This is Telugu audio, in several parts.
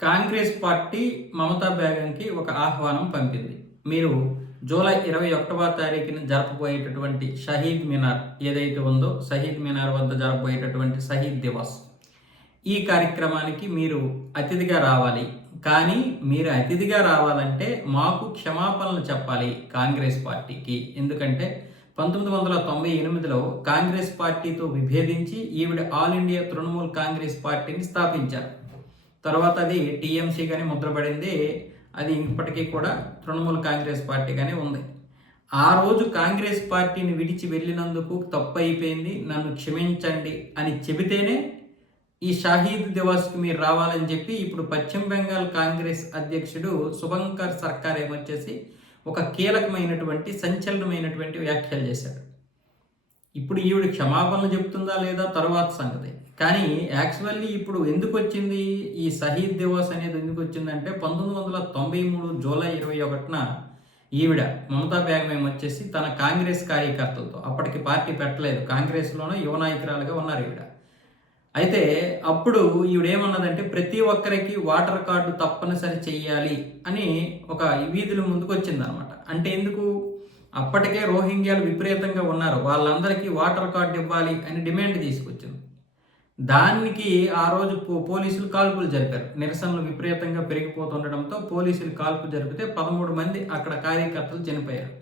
కాంగ్రెస్ పార్టీ మమతా బేగంకి ఒక ఆహ్వానం పంపింది. మీరు జూలై 21వ తారీఖున జరపబోయేటటువంటి షహీద్ మినార్ ఏదైతే ఉందో, షహీద్ మినార్ వద్ద జరపబోయేటటువంటి షహీద్ దివస్ ఈ కార్యక్రమానికి మీరు అతిథిగా రావాలి. కానీ మీరు అతిథిగా రావాలంటే మాకు క్షమాపణలు చెప్పాలి కాంగ్రెస్ పార్టీకి. ఎందుకంటే 1998లో కాంగ్రెస్ పార్టీతో విభేదించి ఈవిడ ఆల్ ఇండియా తృణమూల్ కాంగ్రెస్ పార్టీని స్థాపించారు. తర్వాత అది టీఎంసీగానే ముద్రపడింది. అది ఇప్పటికీ కూడా తృణమూల్ కాంగ్రెస్ పార్టీగానే ఉంది. ఆ రోజు కాంగ్రెస్ పార్టీని విడిచి వెళ్ళినందుకు తప్పు అయిపోయింది, నన్ను క్షమించండి అని చెబితేనే ఈ షహీద్ దివస్కి మీరు రావాలని చెప్పి ఇప్పుడు పశ్చిమ బెంగాల్ కాంగ్రెస్ అధ్యక్షుడు శుభంకర్ సర్కార్ ఏమొచ్చేసి ఒక కీలకమైనటువంటి సంచలనమైనటువంటి వ్యాఖ్యలు చేశాడు. ఇప్పుడు ఈవిడ క్షమాపణలు చెప్తుందా లేదా తర్వాత సంగతి. కానీ యాక్చువల్లీ ఇప్పుడు ఎందుకు వచ్చింది ఈ షహీద్ దివస్ అనేది? ఎందుకు వచ్చిందంటే 1993 జూలై 21న ఈవిడ మమతా బేగం ఏమొచ్చేసి తన కాంగ్రెస్ కార్యకర్తలతో, అప్పటికి పార్టీ పెట్టలేదు, కాంగ్రెస్లోనే యువ నాయకురాలుగా ఉన్నారు ఈవిడ. అయితే అప్పుడు ఈవిడేమన్నదంటే ప్రతి ఒక్కరికి వాటర్ కార్డు తప్పనిసరి చెయ్యాలి అని ఒక వీధుల ముందుకు వచ్చిందనమాట. అంటే ఎందుకు? అప్పటికే రోహింగ్యాలు విపరీతంగా ఉన్నారు, వాళ్ళందరికీ వాటర్ కార్డు ఇవ్వాలి అని డిమాండ్ తీసుకొచ్చింది. దానికి ఆ రోజు పోలీసులు కాల్పులు జరిపారు. నిరసనలు విపరీతంగా పెరిగిపోతుండడంతో పోలీసులు కాల్పు జరిపితే 13 మంది అక్కడ కార్యకర్తలు చనిపోయారు.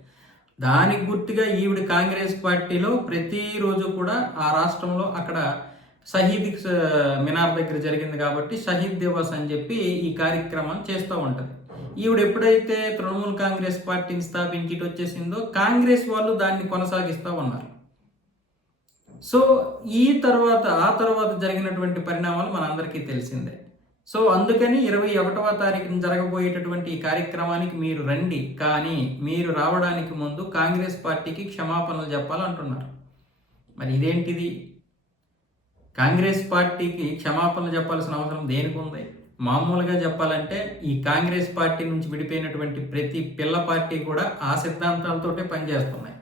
దానికి గుర్తుగా ఈవిడ కాంగ్రెస్ పార్టీలో ప్రతిరోజు కూడా ఆ రాష్ట్రంలో అక్కడ షహీద్ మినార్ దగ్గర జరిగింది కాబట్టి షహీద్ దివస్ అని చెప్పి ఈ కార్యక్రమం చేస్తూ ఉంటుంది. ఈవిడ ఎప్పుడైతే తృణమూల్ కాంగ్రెస్ పార్టీని స్థాపించి ఇటు వచ్చేసిందో కాంగ్రెస్ వాళ్ళు దాన్ని కొనసాగిస్తూ ఉన్నారు. సో ఆ తర్వాత జరిగినటువంటి పరిణామాలు మనందరికీ తెలిసిందే. సో అందుకని 21వ తారీఖున జరగబోయేటటువంటి ఈ కార్యక్రమానికి మీరు రండి, కానీ మీరు రావడానికి ముందు కాంగ్రెస్ పార్టీకి క్షమాపణలు చెప్పాలంటున్నారు. మరి ఇదేంటిది? కాంగ్రెస్ పార్టీకి క్షమాపణలు చెప్పాల్సిన అవసరం దేనికి ఉంది? మామూలుగా చెప్పాలంటే ఈ కాంగ్రెస్ పార్టీ నుంచి విడిపోయినటువంటి ప్రతి పిల్ల పార్టీ కూడా ఆ సిద్ధాంతాలతోటే పనిచేస్తున్నాయి.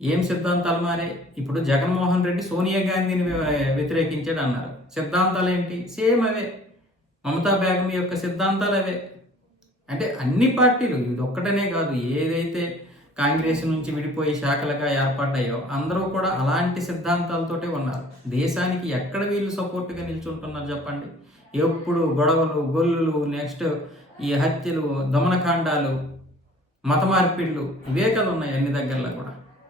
ఏం సిద్ధాంతాలు మారే? ఇప్పుడు జగన్మోహన్ రెడ్డి సోనియా గాంధీని వ్యతిరేకించాడు అన్నారు. సిద్ధాంతాలు ఏంటి? సేమ్ అవే. మమతా బేగం యొక్క సిద్ధాంతాలు అవే. అంటే అన్ని పార్టీలు, ఇది ఒక్కటనే కాదు, ఏదైతే కాంగ్రెస్ నుంచి విడిపోయి శాఖలుగా ఏర్పడ్డాయో అందరూ కూడా అలాంటి సిద్ధాంతాలతోటే ఉన్నారు. దేశానికి ఎక్కడ వీళ్ళు సపోర్ట్గా నిల్చుంటున్నారు చెప్పండి? ఎప్పుడు గొడవలు, గొల్లులు, నెక్స్ట్ ఈ హత్యలు, దమనకాండాలు, మత మార్పిళ్ళు, ఇవే కదా ఉన్నాయి అన్ని దగ్గరలో కూడా.